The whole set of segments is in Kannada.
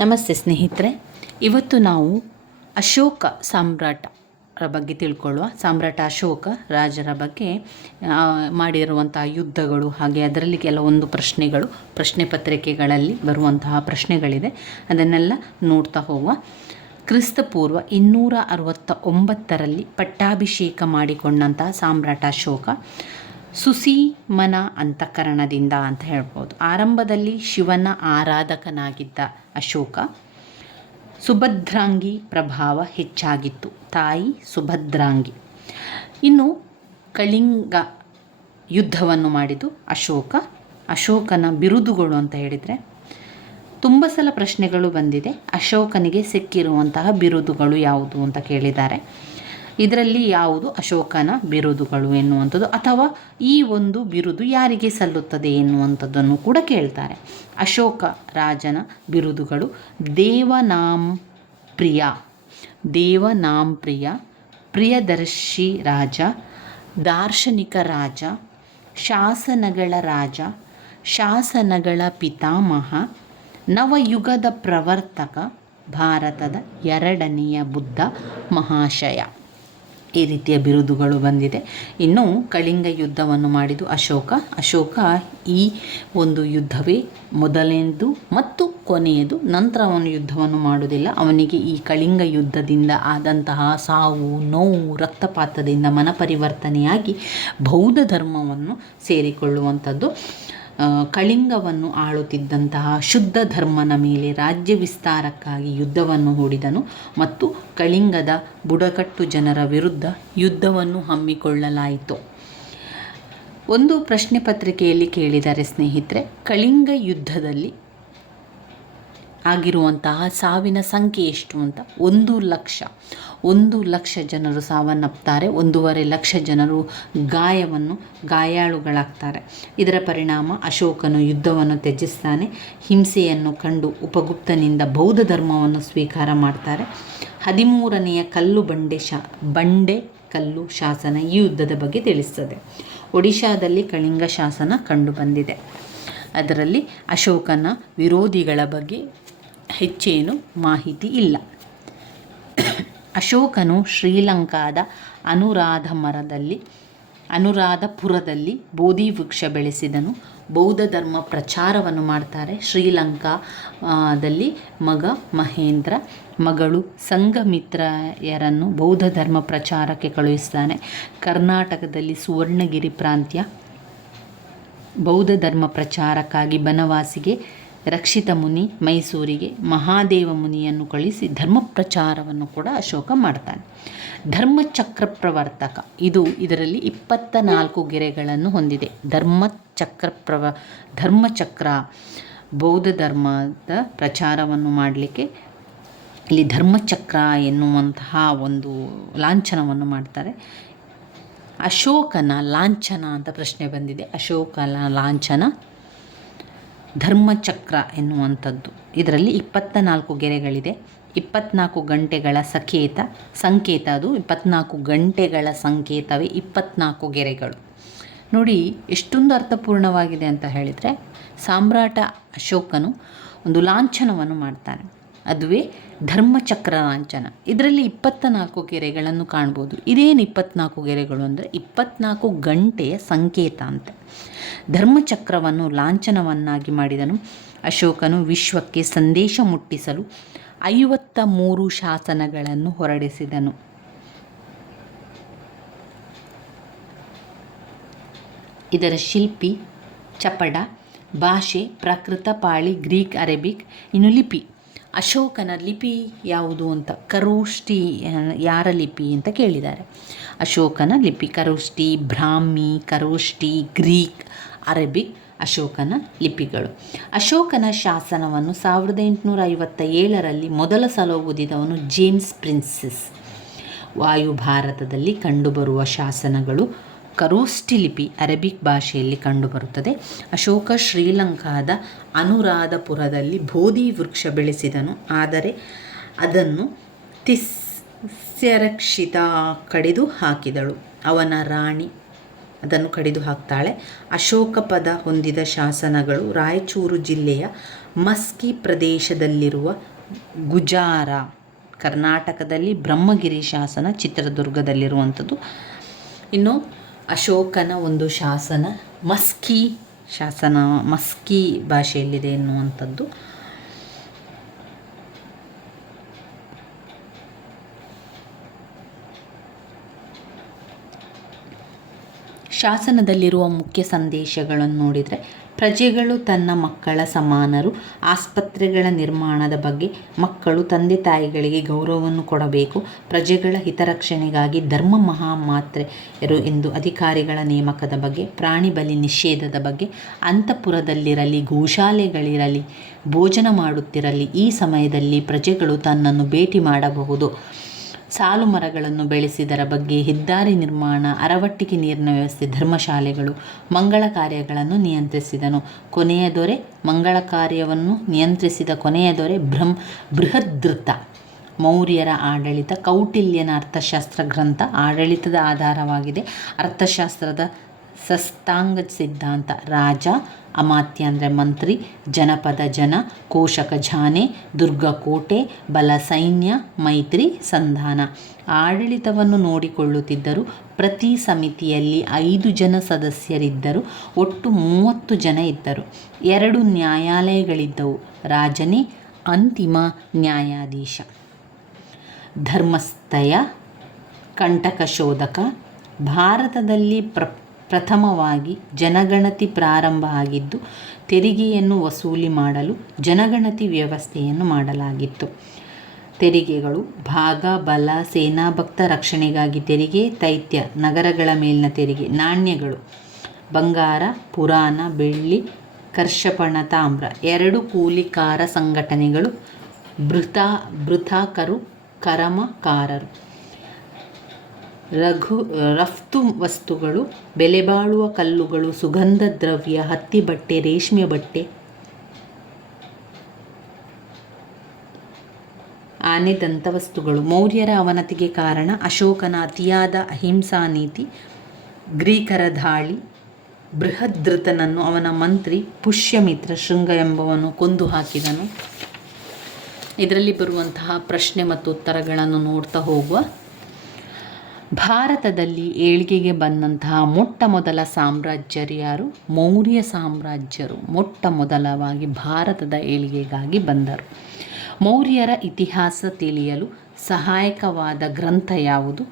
ನಮಸ್ತೆ ಸ್ನೇಹಿತರೆ, ಇವತ್ತು ನಾವು ಅಶೋಕ ಸಾಮ್ರಾಟರ ಬಗ್ಗೆ ತಿಳ್ಕೊಳ್ಳುವ. ಸಾಮ್ರಾಟ ಅಶೋಕ ರಾಜರ ಬಗ್ಗೆ ಮಾಡಿರುವಂತಹ ಯುದ್ಧಗಳು, ಹಾಗೆ ಅದರಲ್ಲಿ ಕೆಲವೊಂದು ಪ್ರಶ್ನೆ ಪತ್ರಿಕೆಗಳಲ್ಲಿ ಬರುವಂತಹ ಪ್ರಶ್ನೆಗಳಿದೆ, ಅದನ್ನೆಲ್ಲ ನೋಡ್ತಾ ಹೋಗುವ. ಕ್ರಿಸ್ತಪೂರ್ವ 269ರಲ್ಲಿ ಪಟ್ಟಾಭಿಷೇಕ ಮಾಡಿಕೊಂಡಂತಹ ಸಾಮ್ರಾಟ ಅಶೋಕ ಸುಸೀಮನ ಅಂತಃಕರಣದಿಂದ ಅಂತ ಹೇಳ್ಬೋದು. ಆರಂಭದಲ್ಲಿ ಶಿವನ ಆರಾಧಕನಾಗಿದ್ದ ಅಶೋಕ ಸುಭದ್ರಾಂಗಿ ಪ್ರಭಾವ ಹೆಚ್ಚಾಗಿತ್ತು. ತಾಯಿ ಸುಭದ್ರಾಂಗಿ. ಇನ್ನು ಕಳಿಂಗ ಯುದ್ಧವನ್ನು ಮಾಡಿದ್ದು ಅಶೋಕನ ಬಿರುದುಗಳು ಅಂತ ಹೇಳಿದರೆ ತುಂಬ ಸಲ ಪ್ರಶ್ನೆಗಳು ಬಂದಿದೆ. ಅಶೋಕನಿಗೆ ಸಿಕ್ಕಿರುವಂತಹ ಬಿರುದುಗಳು ಯಾವುದು ಅಂತ ಕೇಳಿದ್ದಾರೆ. ಇದರಲ್ಲಿ ಯಾವುದು ಅಶೋಕನ ಬಿರುದುಗಳು ಎನ್ನುವಂಥದ್ದು, ಅಥವಾ ಈ ಒಂದು ಬಿರುದು ಯಾರಿಗೆ ಸಲ್ಲುತ್ತದೆ ಎನ್ನುವಂಥದ್ದನ್ನು ಕೂಡ ಕೇಳ್ತಾರೆ. ಅಶೋಕ ರಾಜನ ಬಿರುದುಗಳು: ದೇವನಾಂಪ್ರಿಯ, ಪ್ರಿಯದರ್ಶಿ ರಾಜ, ದಾರ್ಶನಿಕ ರಾಜ, ಶಾಸನಗಳ ರಾಜ, ಶಾಸನಗಳ ಪಿತಾಮಹ, ನವಯುಗದ ಪ್ರವರ್ತಕ, ಭಾರತದ ಎರಡನೆಯ ಬುದ್ಧ ಮಹಾಶಯ. ಈ ರೀತಿಯ ಬಿರುದುಗಳು ಬಂದಿದೆ. ಇನ್ನು ಕಳಿಂಗ ಯುದ್ಧವನ್ನು ಮಾಡಿದ್ದು ಅಶೋಕ ಈ ಒಂದು ಯುದ್ಧವೇ ಮೊದಲನೇದು ಮತ್ತು ಕೊನೆಯದು. ನಂತರ ಅವನು ಯುದ್ಧವನ್ನು ಮಾಡುವುದಿಲ್ಲ. ಅವನಿಗೆ ಈ ಕಳಿಂಗ ಯುದ್ಧದಿಂದ ಆದಂತಹ ಸಾವು, ನೋವು, ರಕ್ತಪಾತದಿಂದ ಮನಪರಿವರ್ತನೆಯಾಗಿ ಬೌದ್ಧ ಧರ್ಮವನ್ನು ಸೇರಿಕೊಳ್ಳುವಂಥದ್ದು. ಕಳಿಂಗವನ್ನು ಆಳುತ್ತಿದ್ದಂತಹ ಶುದ್ಧ ಧರ್ಮನ ಮೇಲೆ ರಾಜ್ಯ ವಿಸ್ತಾರಕ್ಕಾಗಿ ಯುದ್ಧವನ್ನು ಹೂಡಿದನು ಮತ್ತು ಕಳಿಂಗದ ಬುಡಕಟ್ಟು ಜನರ ವಿರುದ್ಧ ಯುದ್ಧವನ್ನು ಹಮ್ಮಿಕೊಳ್ಳಲಾಯಿತು. ಒಂದು ಪ್ರಶ್ನೆ ಪತ್ರಿಕೆಯಲ್ಲಿ ಕೇಳಿದ್ದಾರೆ ಸ್ನೇಹಿತರೆ, ಕಳಿಂಗ ಯುದ್ಧದಲ್ಲಿ ಆಗಿರುವಂತಹ ಸಾವಿನ ಸಂಖ್ಯೆ ಎಷ್ಟು ಅಂತ. 1,00,000 ಜನರು ಸಾವನ್ನಪ್ತಾರೆ. 1.5 ಲಕ್ಷ ಜನರು ಗಾಯಾಳುಗಳಾಗ್ತಾರೆ. ಇದರ ಪರಿಣಾಮ ಅಶೋಕನು ಯುದ್ಧವನ್ನು ತ್ಯಜಿಸ್ತಾನೆ. ಹಿಂಸೆಯನ್ನು ಕಂಡು ಉಪಗುಪ್ತನಿಂದ ಬೌದ್ಧ ಧರ್ಮವನ್ನು ಸ್ವೀಕಾರ ಮಾಡ್ತಾರೆ. 13ನೆಯ ಬಂಡೆ ಕಲ್ಲು ಶಾಸನ ಈ ಯುದ್ಧದ ಬಗ್ಗೆ ತಿಳಿಸ್ತದೆ. ಒಡಿಶಾದಲ್ಲಿ ಕಳಿಂಗ ಶಾಸನ ಕಂಡುಬಂದಿದೆ. ಅದರಲ್ಲಿ ಅಶೋಕನ ವಿರೋಧಿಗಳ ಬಗ್ಗೆ ಹೆಚ್ಚೇನು ಮಾಹಿತಿ ಇಲ್ಲ. ಅಶೋಕನು ಶ್ರೀಲಂಕಾದ ಅನುರಾಧಪುರದಲ್ಲಿ ಬೋಧಿ ವೃಕ್ಷ ಬೆಳೆಸಿದನು. ಬೌದ್ಧ ಧರ್ಮ ಪ್ರಚಾರವನ್ನು ಮಾಡ್ತಾರೆ. ಶ್ರೀಲಂಕಾದಲ್ಲಿ ಮಗ ಮಹೇಂದ್ರ, ಮಗಳು ಸಂಘಮಿತ್ರಯರನ್ನು ಬೌದ್ಧ ಧರ್ಮ ಪ್ರಚಾರಕ್ಕೆ ಕಳುಹಿಸ್ತಾನೆ. ಕರ್ನಾಟಕದಲ್ಲಿ ಸುವರ್ಣಗಿರಿ ಪ್ರಾಂತ್ಯ ಬೌದ್ಧ ಧರ್ಮ ಪ್ರಚಾರಕ್ಕಾಗಿ ಬನವಾಸಿಗೆ ರಕ್ಷಿತ ಮುನಿ, ಮೈಸೂರಿಗೆ ಮಹಾದೇವ ಮುನಿಯನ್ನು ಕಳಿಸಿ ಧರ್ಮ ಪ್ರಚಾರವನ್ನು ಕೂಡ ಅಶೋಕ ಮಾಡ್ತಾನೆ. ಧರ್ಮಚಕ್ರ ಪ್ರವರ್ತಕ ಇದರಲ್ಲಿ 24 ಗೆರೆಗಳನ್ನು ಹೊಂದಿದೆ. ಧರ್ಮಚಕ್ರ ಬೌದ್ಧ ಧರ್ಮದ ಪ್ರಚಾರವನ್ನು ಮಾಡಲಿಕ್ಕೆ ಇಲ್ಲಿ ಧರ್ಮಚಕ್ರ ಎನ್ನುವಂತಹ ಒಂದು ಲಾಂಛನವನ್ನು ಮಾಡ್ತಾರೆ. ಅಶೋಕನ ಲಾಂಛನ ಅಂತ ಪ್ರಶ್ನೆ ಬಂದಿದೆ. ಅಶೋಕನ ಲಾಂಛನ ಧರ್ಮಚಕ್ರ ಎನ್ನುವಂಥದ್ದು. ಇದರಲ್ಲಿ 24 ಗೆರೆಗಳಿದೆ. 24 ಗಂಟೆಗಳ ಸಂಕೇತ ಅದು 24 ಗಂಟೆಗಳ ಸಂಕೇತವೇ 24 ಗೆರೆಗಳು. ನೋಡಿ ಎಷ್ಟೊಂದು ಅರ್ಥಪೂರ್ಣವಾಗಿದೆ ಅಂತ ಹೇಳಿದರೆ, ಸಾಮ್ರಾಟ ಅಶೋಕನು ಒಂದು ಲಾಂಛನವನ್ನು ಮಾಡ್ತಾನೆ. ಅದುವೇ ಧರ್ಮಚಕ್ರ ಲಾಂಛನ. ಇದರಲ್ಲಿ 24 ಗೆರೆಗಳನ್ನು ಕಾಣ್ಬೋದು. ಇದೇನು 24 ಗೆರೆಗಳು ಅಂದರೆ 24 ಗಂಟೆಯ ಸಂಕೇತ ಅಂತೆ. ಧರ್ಮಚಕ್ರವನ್ನು ಲಾಂಛನವನ್ನಾಗಿ ಮಾಡಿದನು. ಅಶೋಕನು ವಿಶ್ವಕ್ಕೆ ಸಂದೇಶ ಮುಟ್ಟಿಸಲು 53 ಶಾಸನಗಳನ್ನು ಹೊರಡಿಸಿದನು. ಇದರ ಶಿಲ್ಪಿ, ಚಪಡ, ಭಾಷೆ ಪ್ರಾಕೃತ, ಪಾಳಿ, ಗ್ರೀಕ್, ಅರೇಬಿಕ್. ಇನ್ನು ಲಿಪಿ, ಅಶೋಕನ ಲಿಪಿ ಯಾವುದು ಅಂತ. ಖರೋಷ್ಠಿ ಯಾರ ಲಿಪಿ ಅಂತ ಕೇಳಿದ್ದಾರೆ. ಅಶೋಕನ ಲಿಪಿ ಖರೋಷ್ಠಿ, ಬ್ರಾಹ್ಮಿ, ಖರೋಷ್ಠಿ, ಗ್ರೀಕ್, ಅರೇಬಿಕ್ ಅಶೋಕನ ಲಿಪಿಗಳು. ಅಶೋಕನ ಶಾಸನವನ್ನು 1857ರಲ್ಲಿ ಮೊದಲ ಸಲ ಓದಿದವನು ಜೇಮ್ಸ್ ಪ್ರಿನ್ಸೆಸ್. ವಾಯುಭಾರತದಲ್ಲಿ ಕಂಡುಬರುವ ಶಾಸನಗಳು ಖರೋಷ್ಠಿ ಲಿಪಿ ಅರೇಬಿಕ್ ಭಾಷೆಯಲ್ಲಿ ಕಂಡುಬರುತ್ತದೆ. ಅಶೋಕ ಶ್ರೀಲಂಕಾದ ಅನುರಾಧಪುರದಲ್ಲಿ ಬೋಧಿ ವೃಕ್ಷ ಬೆಳೆಸಿದನು. ಆದರೆ ಅದನ್ನು ತಿಸ್ಯರಕ್ಷಿತ ಕಡಿದು ಹಾಕಿದಳು. ಅವನ ರಾಣಿ ಅದನ್ನು ಕಡಿದು ಹಾಕ್ತಾಳೆ. ಅಶೋಕ ಪದ ಹೊಂದಿದ ಶಾಸನಗಳು ರಾಯಚೂರು ಜಿಲ್ಲೆಯ ಮಸ್ಕಿ ಪ್ರದೇಶದಲ್ಲಿರುವ ಗುಜಾರ, ಕರ್ನಾಟಕದಲ್ಲಿ ಬ್ರಹ್ಮಗಿರಿ ಶಾಸನ ಚಿತ್ರದುರ್ಗದಲ್ಲಿರುವಂಥದ್ದು. ಇನ್ನು ಅಶೋಕನ ಒಂದು ಶಾಸನ ಮಸ್ಕಿ ಶಾಸನ, ಮಸ್ಕಿ ಭಾಷೆಯಲ್ಲಿದೆ ಎನ್ನುವಂಥದ್ದು. ಶಾಸನದಲ್ಲಿರುವ ಮುಖ್ಯ ಸಂದೇಶಗಳನ್ನು ನೋಡಿದರೆ, ಪ್ರಜೆಗಳು ತನ್ನ ಮಕ್ಕಳ ಸಮಾನರು, ಆಸ್ಪತ್ರೆಗಳ ನಿರ್ಮಾಣದ ಬಗ್ಗೆ ಮಕ್ಕಳು ತಂದೆ ತಾಯಿಗಳಿಗೆ ಗೌರವವನ್ನು ಕೊಡಬೇಕು, ಪ್ರಜೆಗಳ ಹಿತರಕ್ಷಣೆಗಾಗಿ ಧರ್ಮ ಮಹಾಮಾತ್ರೆಯರು ಎಂದು ಅಧಿಕಾರಿಗಳ ನೇಮಕದ ಬಗ್ಗೆ, ಪ್ರಾಣಿ ಬಲಿ ನಿಷೇಧದ ಬಗ್ಗೆ, ಅಂತಃಪುರದಲ್ಲಿರಲಿ ಗೋಶಾಲೆಗಳಿರಲಿ ಭೋಜನ ಮಾಡುತ್ತಿರಲಿ ಈ ಸಮಯದಲ್ಲಿ ಪ್ರಜೆಗಳು ತನ್ನನ್ನು ಭೇಟಿ ಮಾಡಬಹುದು, ಸಾಲು ಮರಗಳನ್ನು ಬೆಳೆಸಿದರ ಬಗ್ಗೆ, ಹೆದ್ದಾರಿ ನಿರ್ಮಾಣ, ಅರವಟ್ಟಿಗೆ ನೀರಿನ ವ್ಯವಸ್ಥೆ, ಧರ್ಮಶಾಲೆಗಳು, ಮಂಗಳ ಕಾರ್ಯಗಳನ್ನು ನಿಯಂತ್ರಿಸಿದನು. ಕೊನೆಯ ದೊರೆ ಮಂಗಳ ಕಾರ್ಯವನ್ನು ನಿಯಂತ್ರಿಸಿದ ಕೊನೆಯ ದೊರೆ ಬೃಹದ್ರಥ. ಮೌರ್ಯರ ಆಡಳಿತ. ಕೌಟಿಲ್ಯನ ಅರ್ಥಶಾಸ್ತ್ರ ಗ್ರಂಥ ಆಡಳಿತದ ಆಧಾರವಾಗಿದೆ. ಅರ್ಥಶಾಸ್ತ್ರದ ಸಷ್ಟಾಂಗ ಸಿದ್ಧಾಂತ. ರಾಜ, ಅಮಾತ್ಯ ಅಂದರೆ ಮಂತ್ರಿ, ಜನಪದ ಜನ, ಕೋಶ ಖಜಾನೆ, ದುರ್ಗ ಕೋಟೆ, ಬಲ ಸೈನ್ಯ, ಮೈತ್ರಿ ಸಂಧಾನ. ಆಡಳಿತವನ್ನು ನೋಡಿಕೊಳ್ಳುತ್ತಿದ್ದರು. ಪ್ರತಿ ಸಮಿತಿಯಲ್ಲಿ 5 ಜನ ಸದಸ್ಯರಿದ್ದರು. ಒಟ್ಟು 30 ಜನ ಇದ್ದರು. 2 ನ್ಯಾಯಾಲಯಗಳಿದ್ದವು. ರಾಜನೇ ಅಂತಿಮ ನ್ಯಾಯಾಧೀಶ. ಧರ್ಮಸ್ಥಯ, ಕಂಟಕ ಶೋಧಕ. ಭಾರತದಲ್ಲಿ ಪ್ರಥಮವಾಗಿ ಜನಗಣತಿ ಪ್ರಾರಂಭ ಆಗಿದ್ದು, ತೆರಿಗೆಯನ್ನು ವಸೂಲಿ ಮಾಡಲು ಜನಗಣತಿ ವ್ಯವಸ್ಥೆಯನ್ನು ಮಾಡಲಾಗಿತ್ತು. ತೆರಿಗೆಗಳು: ಭಾಗ, ಬಲ, ಸೇನಾಭಕ್ತ ರಕ್ಷಣೆಗಾಗಿ ತೆರಿಗೆ, ದೈತ್ಯ ನಗರಗಳ ಮೇಲಿನ ತೆರಿಗೆ. ನಾಣ್ಯಗಳು: ಬಂಗಾರ, ಪುರಾಣ, ಬೆಳ್ಳಿ, ಕರ್ಷಪಣ, ತಾಮ್ರ. 2 ಕೂಲಿಕಾರ ಸಂಘಟನೆಗಳು: ಭೃತಾಕರು, ಕರಮಕಾರರು. ರಫ್ತು ವಸ್ತುಗಳು: ಬೆಲೆಬಾಳುವ ಕಲ್ಲುಗಳು, ಸುಗಂಧ ದ್ರವ್ಯ, ಹತ್ತಿ ಬಟ್ಟೆ, ರೇಷ್ಮೆ ಬಟ್ಟೆ. ಆನೆ ದಂತವಸ್ತುಗಳು. ಮೌರ್ಯರ ಅವನತಿಗೆ ಕಾರಣ: ಅಶೋಕನ ಅತಿಯಾದ ಅಹಿಂಸಾ ನೀತಿ, ಗ್ರೀಕರ ದಾಳಿ, ಬೃಹದ್ರಥನನ್ನು ಅವನ ಮಂತ್ರಿ ಪುಷ್ಯಮಿತ್ರ ಶೃಂಗ ಎಂಬವನು ಕೊಂದು ಹಾಕಿದನು. ಇದರಲ್ಲಿ ಬರುವಂತಹ ಪ್ರಶ್ನೆ ಮತ್ತು ಉತ್ತರಗಳನ್ನು ನೋಡ್ತಾ ಹೋಗುವ. ಭಾರತದಲ್ಲಿ ಏಳ್ಗೆಗೆ ಬಂದಂತಹ ಮೊಟ್ಟ ಮೊದಲ ಸಾಮ್ರಾಜ್ಯರು ಯಾರು? ಮೌರ್ಯ ಸಾಮ್ರಾಜ್ಯರು ಮೊಟ್ಟ ಮೊದಲವಾಗಿ ಭಾರತದ ಏಳ್ಗೆಗಾಗಿ ಬಂದರು. ಮೌರ್ಯರ ಇತಿಹಾಸ ತಿಳಿಯಲು ಸಹಾಯಕವಾದ ಗ್ರಂಥ ಯಾವುದು?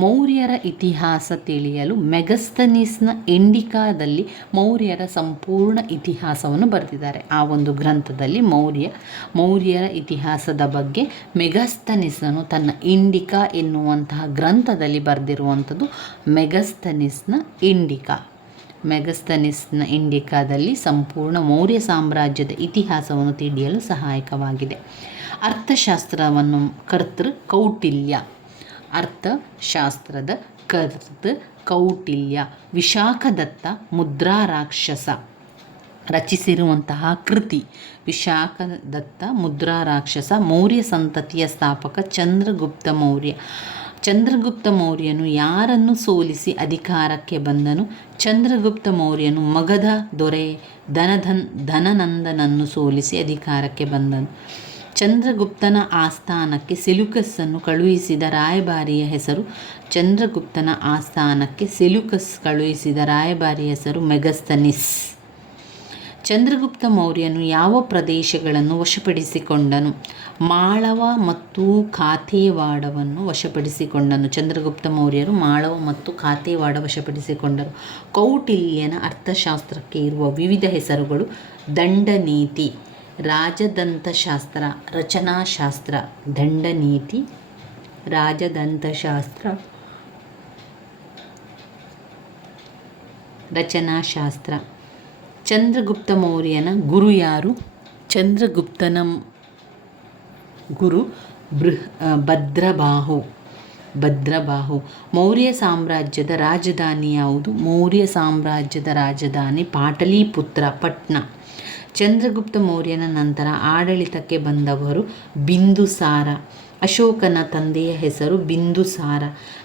ಮೌರ್ಯರ ಇತಿಹಾಸ ತಿಳಿಯಲು ಮೆಗಸ್ತನೀಸ್ನ ಇಂಡಿಕಾದಲ್ಲಿ ಮೌರ್ಯರ ಸಂಪೂರ್ಣ ಇತಿಹಾಸವನ್ನು ಬರೆದಿದ್ದಾರೆ. ಆ ಒಂದು ಗ್ರಂಥದಲ್ಲಿ ಮೌರ್ಯರ ಇತಿಹಾಸದ ಬಗ್ಗೆ ಮೆಗಸ್ತನೀಸನು ತನ್ನ ಇಂಡಿಕಾ ಎನ್ನುವಂತಹ ಗ್ರಂಥದಲ್ಲಿ ಬರೆದಿರುವಂಥದ್ದು ಮೆಗಸ್ತನೀಸ್ನ ಇಂಡಿಕಾ. ಮೆಗಸ್ತನೀಸ್ನ ಇಂಡಿಕಾದಲ್ಲಿ ಸಂಪೂರ್ಣ ಮೌರ್ಯ ಸಾಮ್ರಾಜ್ಯದ ಇತಿಹಾಸವನ್ನು ತಿಳಿಯಲು ಸಹಾಯಕವಾಗಿದೆ. ಅರ್ಥಶಾಸ್ತ್ರವನ್ನು ಕರ್ತೃ ಕೌಟಿಲ್ಯ. ಅರ್ಥಶಾಸ್ತ್ರದ ಕರ್ತೃ ಕೌಟಿಲ್ಯ. ವಿಶಾಖದತ್ತ ಮುದ್ರಾರಾಕ್ಷಸ ರಚಿಸಿರುವಂತಹ ಕೃತಿ. ವಿಶಾಖದತ್ತ ಮುದ್ರಾರಾಕ್ಷಸ. ಮೌರ್ಯ ಸಂತತಿಯ ಸ್ಥಾಪಕ ಚಂದ್ರಗುಪ್ತ ಮೌರ್ಯ. ಚಂದ್ರಗುಪ್ತ ಮೌರ್ಯನು ಯಾರನ್ನು ಸೋಲಿಸಿ ಅಧಿಕಾರಕ್ಕೆ ಬಂದನು? ಚಂದ್ರಗುಪ್ತ ಮೌರ್ಯನು ಮಗಧ ದೊರೆ ಧನನಂದನನ್ನು ಸೋಲಿಸಿ ಅಧಿಕಾರಕ್ಕೆ ಬಂದನು. ಚಂದ್ರಗುಪ್ತನ ಆಸ್ಥಾನಕ್ಕೆ ಸೆಲ್ಯೂಕಸನ್ನು ಕಳುಹಿಸಿದ ರಾಯಭಾರಿಯ ಹೆಸರು ಚಂದ್ರಗುಪ್ತನ ಆಸ್ಥಾನಕ್ಕೆ ಸೆಲ್ಯೂಕಸ್ ಕಳುಹಿಸಿದ ರಾಯಭಾರಿಯ ಹೆಸರು ಮೆಗಸ್ತನೀಸ್. ಚಂದ್ರಗುಪ್ತ ಮೌರ್ಯನು ಯಾವ ಪ್ರದೇಶಗಳನ್ನು ವಶಪಡಿಸಿಕೊಂಡನು? ಮಾಳವ ಮತ್ತು ಖಾತೇವಾಡವನ್ನು ವಶಪಡಿಸಿಕೊಂಡನು. ಚಂದ್ರಗುಪ್ತ ಮೌರ್ಯರು ಮಾಳವ ಮತ್ತು ಖಾತೇವಾಡ ವಶಪಡಿಸಿಕೊಂಡರು. ಕೌಟಿಲ್ಯನ ಅರ್ಥಶಾಸ್ತ್ರಕ್ಕೆ ಇರುವ ವಿವಿಧ ಹೆಸರುಗಳು: ದಂಡನೀತಿ, ರಾಜದಂತಶಾಸ್ತ್ರ, ರಚನಾಶಾಸ್ತ್ರ. ದಂಡನೀತಿ, ರಾಜದಂತಶಾಸ್ತ್ರ, ರಚನಾಶಾಸ್ತ್ರ. ಚಂದ್ರಗುಪ್ತ ಮೌರ್ಯನ ಗುರು ಯಾರು? ಚಂದ್ರಗುಪ್ತನ ಗುರು ಭದ್ರಬಾಹು. ಮೌರ್ಯ ಸಾಮ್ರಾಜ್ಯದ ರಾಜಧಾನಿ ಯಾವುದು? ಮೌರ್ಯ ಸಾಮ್ರಾಜ್ಯದ ರಾಜಧಾನಿ ಪಾಟಲಿಪುತ್ರ, ಪಟ್ನಾ. ಚಂದ್ರಗುಪ್ತ ಮೌರ್ಯನ ನಂತರ ಆಡಳಿತಕ್ಕೆ ಬಂದವರು ಬಿಂದುಸಾರ. ಅಶೋಕನ ತಂದೆಯ ಹೆಸರು ಬಿಂದುಸಾರ.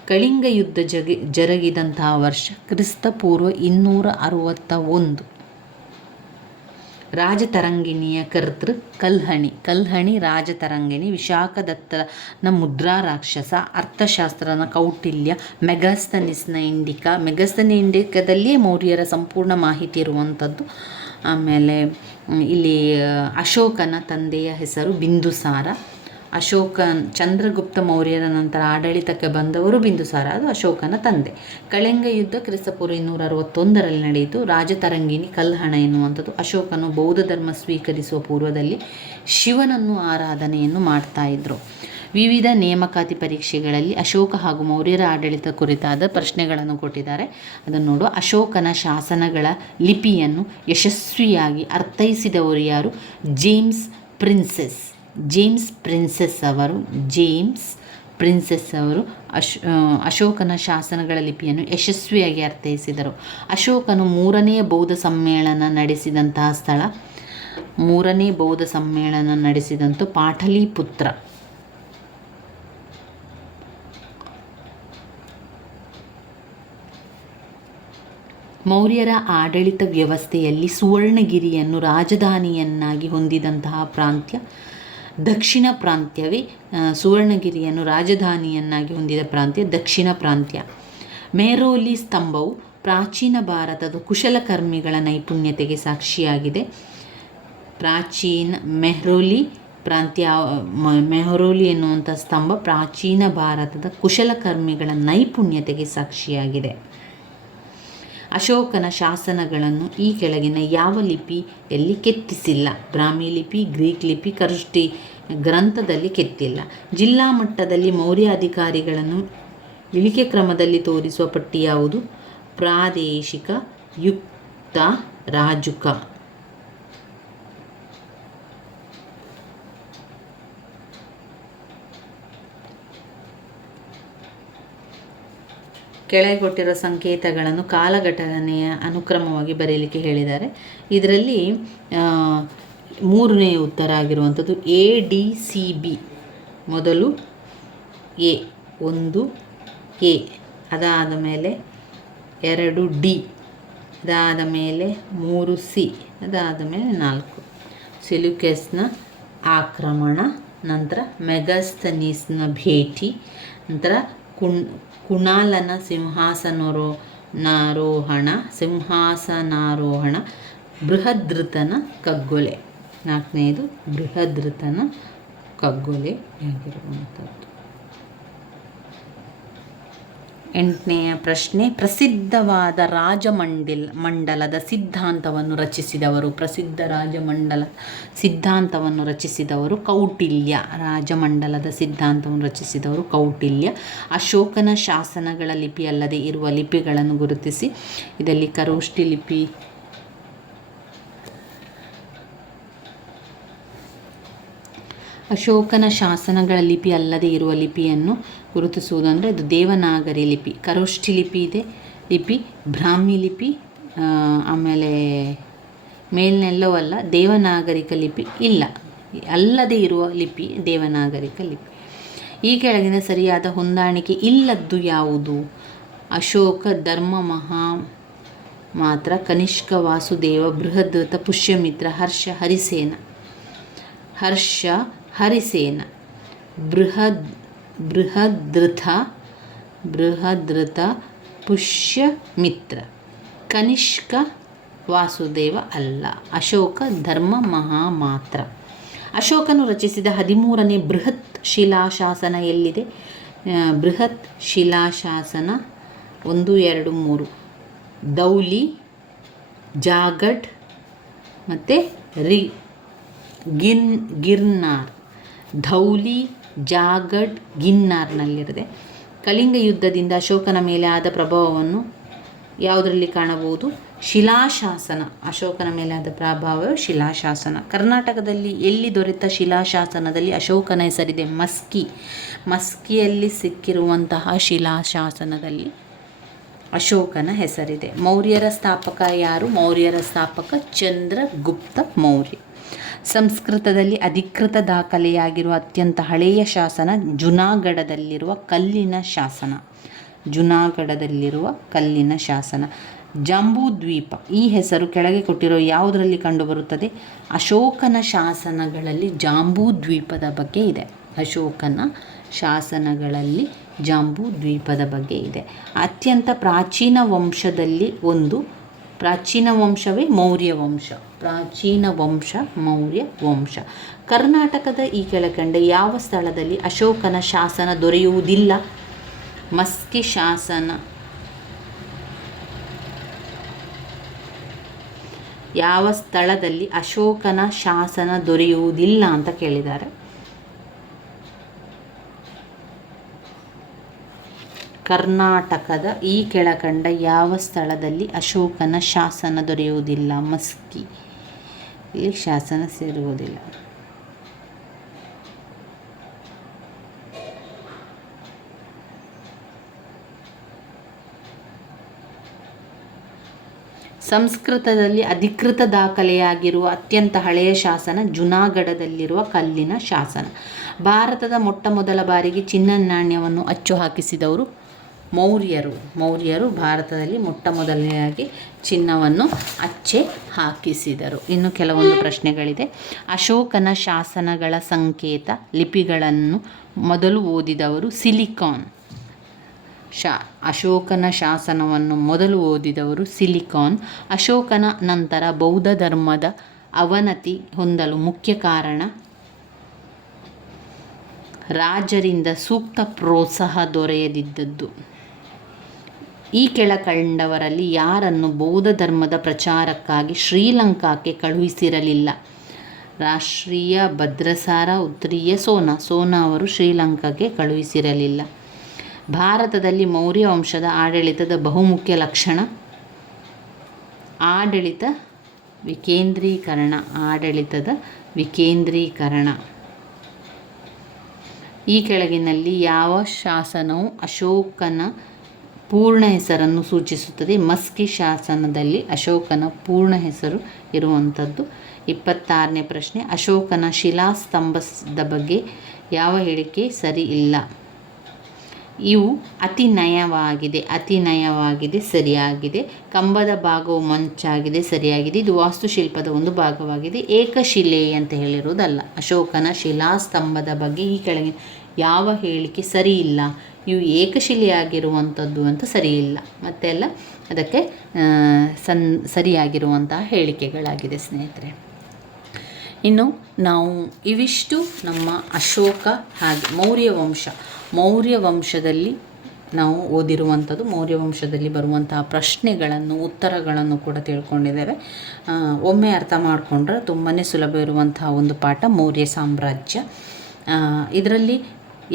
ಕಳಿಂಗ ಯುದ್ಧ ಜರುಗಿದಂತಹ ವರ್ಷ ಕ್ರಿಸ್ತಪೂರ್ವ 261. ರಾಜತರಂಗಿಣಿಯ ಕರ್ತೃ ಕಲ್ಹಣಿ. ಕಲ್ಹಣಿ ರಾಜತರಂಗಿಣಿ. ವಿಶಾಖದತ್ತನ ಮುದ್ರಾ ರಾಕ್ಷಸ. ಅರ್ಥಶಾಸ್ತ್ರನ ಕೌಟಿಲ್ಯ. ಮೆಗಾಸ್ತನಿಸ್ನ ಇಂಡಿಕಾ. ಮೆಗಾಸ್ತನಿ ಇಂಡಿಕಾದಲ್ಲಿಯೇ ಮೌರ್ಯರ ಸಂಪೂರ್ಣ ಮಾಹಿತಿ ಇರುವಂಥದ್ದು. ಆಮೇಲೆ ಇಲ್ಲಿ ಅಶೋಕನ ತಂದೆಯ ಹೆಸರು ಬಿಂದುಸಾರ. ಚಂದ್ರಗುಪ್ತ ಮೌರ್ಯರ ನಂತರ ಆಡಳಿತಕ್ಕೆ ಬಂದವರು ಬಿಂದುಸಾರ, ಅದು ಅಶೋಕನ ತಂದೆ. ಕಳಿಂಗ ಯುದ್ಧ ಕ್ರಿಸ್ತಪೂರ್ವ 261 ನಡೆಯಿತು. ರಾಜತರಂಗಿಣಿ ಕಲ್ಹಣ ಎನ್ನುವಂಥದ್ದು. ಅಶೋಕನು ಬೌದ್ಧ ಧರ್ಮ ಸ್ವೀಕರಿಸುವ ಪೂರ್ವದಲ್ಲಿ ಶಿವನನ್ನು ಆರಾಧನೆಯನ್ನು ಮಾಡ್ತಾ ಇದ್ರು. ವಿವಿಧ ನೇಮಕಾತಿ ಪರೀಕ್ಷೆಗಳಲ್ಲಿ ಅಶೋಕ ಹಾಗೂ ಮೌರ್ಯರ ಆಡಳಿತ ಕುರಿತಾದ ಪ್ರಶ್ನೆಗಳನ್ನು ಕೊಟ್ಟಿದ್ದಾರೆ, ಅದನ್ನು ನೋಡು. ಅಶೋಕನ ಶಾಸನಗಳ ಲಿಪಿಯನ್ನು ಯಶಸ್ವಿಯಾಗಿ ಅರ್ಥೈಸಿದವರು ಯಾರು? ಜೇಮ್ಸ್ ಪ್ರಿನ್ಸೆಸ್ ಅವರು ಅಶೋಕನ ಶಾಸನಗಳ ಲಿಪಿಯನ್ನು ಯಶಸ್ವಿಯಾಗಿ ಅರ್ಥೈಸಿದರು. ಅಶೋಕನು ಮೂರನೆಯ ಬೌದ್ಧ ಸಮ್ಮೇಳನ ನಡೆಸಿದಂತಹ ಸ್ಥಳ, ಮೂರನೇ ಬೌದ್ಧ ಸಮ್ಮೇಳನ ನಡೆಸಿದಂಥ ಪಾಟಲಿಪುತ್ರ. ಮೌರ್ಯರ ಆಡಳಿತ ವ್ಯವಸ್ಥೆಯಲ್ಲಿ ಸುವರ್ಣಗಿರಿಯನ್ನು ರಾಜಧಾನಿಯನ್ನಾಗಿ ಹೊಂದಿದಂತಹ ಪ್ರಾಂತ್ಯ ದಕ್ಷಿಣ ಪ್ರಾಂತ್ಯವೇ. ಸುವರ್ಣಗಿರಿಯನ್ನು ರಾಜಧಾನಿಯನ್ನಾಗಿ ಹೊಂದಿದ ಪ್ರಾಂತ್ಯ ದಕ್ಷಿಣ ಪ್ರಾಂತ್ಯ. ಮೆಹ್ರೌಲಿ ಸ್ತಂಭವು ಪ್ರಾಚೀನ ಭಾರತದ ಕುಶಲಕರ್ಮಿಗಳ ನೈಪುಣ್ಯತೆಗೆ ಸಾಕ್ಷಿಯಾಗಿದೆ. ಮೆಹ್ರೌಲಿ ಎನ್ನುವಂಥ ಸ್ತಂಭ ಪ್ರಾಚೀನ ಭಾರತದ ಕುಶಲಕರ್ಮಿಗಳ ನೈಪುಣ್ಯತೆಗೆ ಸಾಕ್ಷಿಯಾಗಿದೆ. ಅಶೋಕನ ಶಾಸನಗಳನ್ನು ಈ ಕೆಳಗಿನ ಯಾವ ಲಿಪಿಯಲ್ಲಿ ಕೆತ್ತಿಸಿಲ್ಲ? ಬ್ರಾಹ್ಮಿ ಲಿಪಿ, ಗ್ರೀಕ್ ಲಿಪಿ, ಕರುಷ್ಟಿ ಗ್ರಂಥದಲ್ಲಿ ಕೆತ್ತಿಲ್ಲ. ಜಿಲ್ಲಾ ಮಟ್ಟದಲ್ಲಿ ಮೌರ್ಯ ಅಧಿಕಾರಿಗಳನ್ನು ಇಳಿಕೆ ಕ್ರಮದಲ್ಲಿ ತೋರಿಸುವ ಪಟ್ಟಿ ಯಾವುದು? ಪ್ರಾದೇಶಿಕ, ಯುಕ್ತ, ರಾಜುಕ. ಕೆಳಗೆ ಕೊಟ್ಟಿರೋ ಸಂಕೇತಗಳನ್ನು ಕಾಲಘಟನೆಯ ಅನುಕ್ರಮವಾಗಿ ಬರೆಯಲಿಕ್ಕೆ ಹೇಳಿದ್ದಾರೆ. ಇದರಲ್ಲಿ ಮೂರನೇ ಉತ್ತರ ಆಗಿರುವಂಥದ್ದು ADCB. ಮೊದಲು A, 1 A, ಅದಾದ ಮೇಲೆ 2 D, ಅದಾದ ಮೇಲೆ 3 C, ಅದಾದ ಮೇಲೆ 4 ಸೆಲ್ಯೂಕಸ್ನ ಆಕ್ರಮಣ, ನಂತರ ಮೆಗಾಸ್ತನೀಸ್ನ ಭೇಟಿ, ನಂತರ ಕುಣಾಲನ ಸಿಂಹಾಸನಾರೋಹಣ, ಬೃಹದ್ರಥನ ಕಗ್ಗೊಲೆ. 4ನೇದು ಬೃಹದ್ರಥನ ಕಗ್ಗೊಲೆ ಆಗಿರುವಂಥದ್ದು. 8ನೆಯ ಪ್ರಶ್ನೆ, ಪ್ರಸಿದ್ಧವಾದ ರಾಜಮಂಡಲದ ಸಿದ್ಧಾಂತವನ್ನು ರಚಿಸಿದವರು. ಪ್ರಸಿದ್ಧ ರಾಜಮಂಡಲ ಸಿದ್ಧಾಂತವನ್ನು ರಚಿಸಿದವರು ಕೌಟಿಲ್ಯ. ರಾಜಮಂಡಲದ ಸಿದ್ಧಾಂತವನ್ನು ರಚಿಸಿದವರು ಕೌಟಿಲ್ಯ. ಅಶೋಕನ ಶಾಸನಗಳ ಲಿಪಿ ಅಲ್ಲದೆ ಇರುವ ಲಿಪಿಗಳನ್ನು ಗುರುತಿಸಿ. ಇದರಲ್ಲಿ ಕರೋಷ್ಠಿ ಲಿಪಿ, ಅಶೋಕನ ಶಾಸನಗಳ ಲಿಪಿ ಅಲ್ಲದೆ ಇರುವ ಲಿಪಿಯನ್ನು ಗುರುತಿಸುವುದಂದರೆ ಇದು ದೇವನಾಗರಿ ಲಿಪಿ. ಕರೋಷ್ಠಿ ಲಿಪಿ ಇದೆ, ಬ್ರಾಹ್ಮಿ ಲಿಪಿ, ಆಮೇಲೆ ಮೇಲ್ನೆಲ್ಲವಲ್ಲ ದೇವನಾಗರಿಕ ಲಿಪಿ ಇಲ್ಲ. ಅಲ್ಲದೆ ಇರುವ ಲಿಪಿ ದೇವನಾಗರಿಕ ಲಿಪಿ. ಈ ಕೆಳಗಿನ ಸರಿಯಾದ ಹೊಂದಾಣಿಕೆ ಇಲ್ಲದ್ದು ಯಾವುದು? ಅಶೋಕ, ಧರ್ಮ ಮಹಾಮಾತ್ರ, ಕನಿಷ್ಕ, ವಾಸುದೇವ, ಬೃಹದ್ರಥ, ಪುಷ್ಯಮಿತ್ರ, ಹರ್ಷ, ಹರಿಸೇನ. ಬೃಹದ್ರಥ, ಪುಷ್ಯಮಿತ್ರ. ಕನಿಷ್ಕ, ವಾಸುದೇವ ಅಲ್ಲ. ಅಶೋಕ, ಧರ್ಮ ಮಹಾಮಾತ್ರ. ಅಶೋಕನು ರಚಿಸಿದ 13ನೇ ಬೃಹತ್ ಶಿಲಾಶಾಸನ ಎಲ್ಲಿದೆ? ಬೃಹತ್ ಶಿಲಾಶಾಸನ 1, 2, 3 ಧೌಲಿ, ಜಾಗಡ್ ಮತ್ತು ಗಿರ್ನಾರ್. ಧೌಲಿ, ಜಾಗಡ್, ಗಿನ್ನಾರ್ನಲ್ಲಿರುತ್ತೆ. ಕಳಿಂಗ ಯುದ್ಧದಿಂದ ಅಶೋಕನ ಮೇಲೆ ಆದ ಪ್ರಭಾವವನ್ನು ಯಾವುದರಲ್ಲಿ ಕಾಣಬಹುದು? ಶಿಲಾಶಾಸನ. ಅಶೋಕನ ಮೇಲೆ ಆದ ಪ್ರಭಾವ ಶಿಲಾಶಾಸನ. ಕರ್ನಾಟಕದಲ್ಲಿ ಎಲ್ಲಿ ದೊರೆತ ಶಿಲಾಶಾಸನದಲ್ಲಿ ಅಶೋಕನ ಹೆಸರಿದೆ? ಮಸ್ಕಿಯಲ್ಲಿ ಸಿಕ್ಕಿರುವಂತಹ ಶಿಲಾಶಾಸನದಲ್ಲಿ ಅಶೋಕನ ಹೆಸರಿದೆ. ಮೌರ್ಯರ ಸ್ಥಾಪಕ ಯಾರು? ಮೌರ್ಯರ ಸ್ಥಾಪಕ ಚಂದ್ರಗುಪ್ತ ಮೌರ್ಯ. ಸಂಸ್ಕೃತದಲ್ಲಿ ಅಧಿಕೃತ ದಾಖಲೆಯಾಗಿರುವ ಅತ್ಯಂತ ಹಳೆಯ ಶಾಸನ ಜುನಾಗಢದಲ್ಲಿರುವ ಕಲ್ಲಿನ ಶಾಸನ. ಜುನಾಗಢದಲ್ಲಿರುವ ಕಲ್ಲಿನ ಶಾಸನ. ಜಂಬೂದ್ವೀಪ ಈ ಹೆಸರು ಕೆಳಗೆ ಕೊಟ್ಟಿರೋ ಯಾವುದರಲ್ಲಿ ಕಂಡುಬರುತ್ತದೆ? ಅಶೋಕನ ಶಾಸನಗಳಲ್ಲಿ ಜಾಂಬೂದ್ವೀಪದ ಬಗ್ಗೆ ಇದೆ. ಅಶೋಕನ ಶಾಸನಗಳಲ್ಲಿ ಜಾಂಬೂದ್ವೀಪದ ಬಗ್ಗೆ ಇದೆ. ಅತ್ಯಂತ ಪ್ರಾಚೀನ ವಂಶದಲ್ಲಿ ಒಂದು. ಪ್ರಾಚೀನ ವಂಶವೇ ಮೌರ್ಯ ವಂಶ. ಪ್ರಾಚೀನ ವಂಶ ಮೌರ್ಯ ವಂಶ. ಕರ್ನಾಟಕದ ಈ ಕೆಳಕಂಡ ಯಾವ ಸ್ಥಳದಲ್ಲಿ ಅಶೋಕನ ಶಾಸನ ದೊರೆಯುವುದಿಲ್ಲ? ಮಸ್ಕಿ ಶಾಸನ. ಯಾವ ಸ್ಥಳದಲ್ಲಿ ಅಶೋಕನ ಶಾಸನ ದೊರೆಯುವುದಿಲ್ಲ ಅಂತ ಕೇಳಿದ್ದಾರೆ. ಕರ್ನಾಟಕದ ಈ ಕೆಳಕಂಡ ಯಾವ ಸ್ಥಳದಲ್ಲಿ ಅಶೋಕನ ಶಾಸನ ದೊರೆಯುವುದಿಲ್ಲ? ಮಸ್ಕಿ. ಇಲ್ಲಿ ಶಾಸನ ಸೇರುವುದಿಲ್ಲ. ಸಂಸ್ಕೃತದಲ್ಲಿ ಅಧಿಕೃತ ದಾಖಲೆಯಾಗಿರುವ ಅತ್ಯಂತ ಹಳೆಯ ಶಾಸನ ಜುನಾಗಢದಲ್ಲಿರುವ ಕಲ್ಲಿನ ಶಾಸನ. ಭಾರತದ ಮೊಟ್ಟ ಮೊದಲ ಬಾರಿಗೆ ಚಿನ್ನ ನಾಣ್ಯವನ್ನು ಅಚ್ಚು ಹಾಕಿಸಿದವರು ಮೌರ್ಯರು. ಮೌರ್ಯರು ಭಾರತದಲ್ಲಿ ಮೊಟ್ಟ ಮೊದಲನೆಯಾಗಿ ಚಿನ್ನವನ್ನು ಅಚ್ಚೆ ಹಾಕಿಸಿದರು. ಇನ್ನು ಕೆಲವೊಂದು ಪ್ರಶ್ನೆಗಳಿದೆ. ಅಶೋಕನ ಶಾಸನಗಳ ಸಂಕೇತ ಲಿಪಿಗಳನ್ನು ಮೊದಲು ಓದಿದವರು ಸಿಲಿಕಾನ್. ಅಶೋಕನ ಶಾಸನವನ್ನು ಮೊದಲು ಓದಿದವರು ಸಿಲಿಕಾನ್. ಅಶೋಕನ ನಂತರ ಬೌದ್ಧ ಧರ್ಮದ ಅವನತಿ ಹೊಂದಲು ಮುಖ್ಯ ಕಾರಣ ರಾಜರಿಂದ ಸೂಕ್ತ ಪ್ರೋತ್ಸಾಹ ದೊರೆಯದಿದ್ದದ್ದು. ಈ ಕೆಳಕಂಡವರಲ್ಲಿ ಯಾರನ್ನು ಬೌದ್ಧ ಧರ್ಮದ ಪ್ರಚಾರಕ್ಕಾಗಿ ಶ್ರೀಲಂಕಾಕ್ಕೆ ಕಳುಹಿಸಿರಲಿಲ್ಲ? ರಾಷ್ಟ್ರೀಯ ಭದ್ರಸಾರ, ಉತ್ತರೀಯ ಸೋನಾ. ಸೋನಾ ಅವರು ಶ್ರೀಲಂಕಾಕ್ಕೆ ಕಳುಹಿಸಿರಲಿಲ್ಲ. ಭಾರತದಲ್ಲಿ ಮೌರ್ಯ ವಂಶದ ಆಡಳಿತದ ಬಹುಮುಖ್ಯ ಲಕ್ಷಣ ಆಡಳಿತ ವಿಕೇಂದ್ರೀಕರಣ. ಆಡಳಿತದ ವಿಕೇಂದ್ರೀಕರಣ. ಈ ಕೆಳಗಿನಲ್ಲಿ ಯಾವ ಶಾಸನವು ಅಶೋಕನ ಪೂರ್ಣ ಹೆಸರನ್ನು ಸೂಚಿಸುತ್ತದೆ? ಮಸ್ಕಿ ಶಾಸನದಲ್ಲಿ ಅಶೋಕನ ಪೂರ್ಣ ಹೆಸರು ಇರುವಂಥದ್ದು. 26ನೇ ಪ್ರಶ್ನೆ. ಅಶೋಕನ ಶಿಲಾಸ್ತಂಭದ ಬಗ್ಗೆ ಯಾವ ಹೇಳಿಕೆ ಸರಿ ಇಲ್ಲ? ಇವು ಅತಿ ನಯವಾಗಿದೆ. ಅತಿ ನಯವಾಗಿದೆ ಸರಿಯಾಗಿದೆ. ಕಂಬದ ಭಾಗವು ಮಂಚಾಗಿದೆ ಸರಿಯಾಗಿದೆ. ಇದು ವಾಸ್ತುಶಿಲ್ಪದ ಒಂದು ಭಾಗವಾಗಿದೆ. ಏಕಶಿಲೆ ಅಂತ ಹೇಳಿರುವುದಲ್ಲ. ಅಶೋಕನ ಶಿಲಾಸ್ತಂಭದ ಬಗ್ಗೆ ಈ ಕೆಳಗೆ ಯಾವ ಹೇಳಿಕೆ ಸರಿ ಇಲ್ಲ? ಇವು ಏಕಶಿಲೆಯಾಗಿರುವಂಥದ್ದು ಅಂತ ಸರಿಯಿಲ್ಲ. ಮತ್ತೆಲ್ಲ ಅದಕ್ಕೆ ಸರಿಯಾಗಿರುವಂತಹ ಹೇಳಿಕೆಗಳಾಗಿದೆ ಸ್ನೇಹಿತರೆ. ಇನ್ನು ನಾವು ಇವಿಷ್ಟು ನಮ್ಮ ಅಶೋಕ ಹಾಗೆ ಮೌರ್ಯ ವಂಶದಲ್ಲಿ ನಾವು ಓದಿರುವಂಥದ್ದು. ಮೌರ್ಯ ವಂಶದಲ್ಲಿ ಬರುವಂತಹ ಪ್ರಶ್ನೆಗಳನ್ನು ಉತ್ತರಗಳನ್ನು ಕೂಡ ತಿಳ್ಕೊಂಡಿದ್ದೇವೆ. ಒಮ್ಮೆ ಅರ್ಥ ಮಾಡಿಕೊಂಡ್ರೆ ತುಂಬಾ ಸುಲಭ ಇರುವಂತಹ ಒಂದು ಪಾಠ ಮೌರ್ಯ ಸಾಮ್ರಾಜ್ಯ. ಇದರಲ್ಲಿ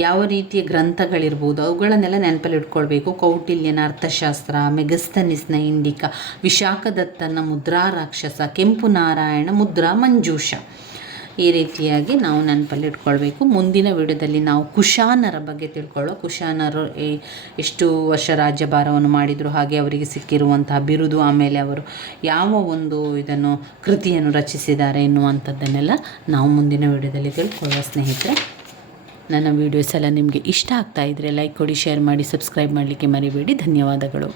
ಯಾವ ರೀತಿಯ ಗ್ರಂಥಗಳಿರ್ಬೋದು ಅವುಗಳನ್ನೆಲ್ಲ ನೆನಪಲ್ಲಿ ಇಟ್ಕೊಳ್ಬೇಕು. ಕೌಟಿಲ್ಯನ ಅರ್ಥಶಾಸ್ತ್ರ, ಮೆಗಸ್ತನಿಸ್ನ ಇಂಡಿಕ, ವಿಶಾಖದತ್ತನ ಮುದ್ರಾ ರಾಕ್ಷಸ, ಕೆಂಪು ನಾರಾಯಣ ಮುದ್ರಾ ಮಂಜೂಷ. ಈ ರೀತಿಯಾಗಿ ನಾವು ನೆನಪಲ್ಲಿ ಇಟ್ಕೊಳ್ಬೇಕು. ಮುಂದಿನ ವಿಡಿಯೋದಲ್ಲಿ ನಾವು ಕುಶಾನರ ಬಗ್ಗೆ ತಿಳ್ಕೊಳ್ಳೋ. ಕುಶಾನರು ಎಷ್ಟು ವರ್ಷ ರಾಜ್ಯಭಾರವನ್ನು ಮಾಡಿದರು, ಹಾಗೆ ಅವರಿಗೆ ಸಿಕ್ಕಿರುವಂತಹ ಬಿರುದು, ಆಮೇಲೆ ಅವರು ಯಾವ ಒಂದು ಕೃತಿಯನ್ನು ರಚಿಸಿದ್ದಾರೆ ಎನ್ನುವಂಥದ್ದನ್ನೆಲ್ಲ ನಾವು ಮುಂದಿನ ವಿಡಿಯೋದಲ್ಲಿ ತಿಳ್ಕೊಳ್ಳುವ ಸ್ನೇಹಿತರೆ. ನನ್ನ ವೀಡಿಯೋಸ್ ಎಲ್ಲ ನಿಮಗೆ ಇಷ್ಟ ಆಗ್ತಾ ಇದ್ದರೆ ಲೈಕ್ ಕೊಡಿ, ಶೇರ್ ಮಾಡಿ, ಸಬ್ಸ್ಕ್ರೈಬ್ ಮಾಡಲಿಕ್ಕೆ ಮರಿಬೇಡಿ. ಧನ್ಯವಾದಗಳು.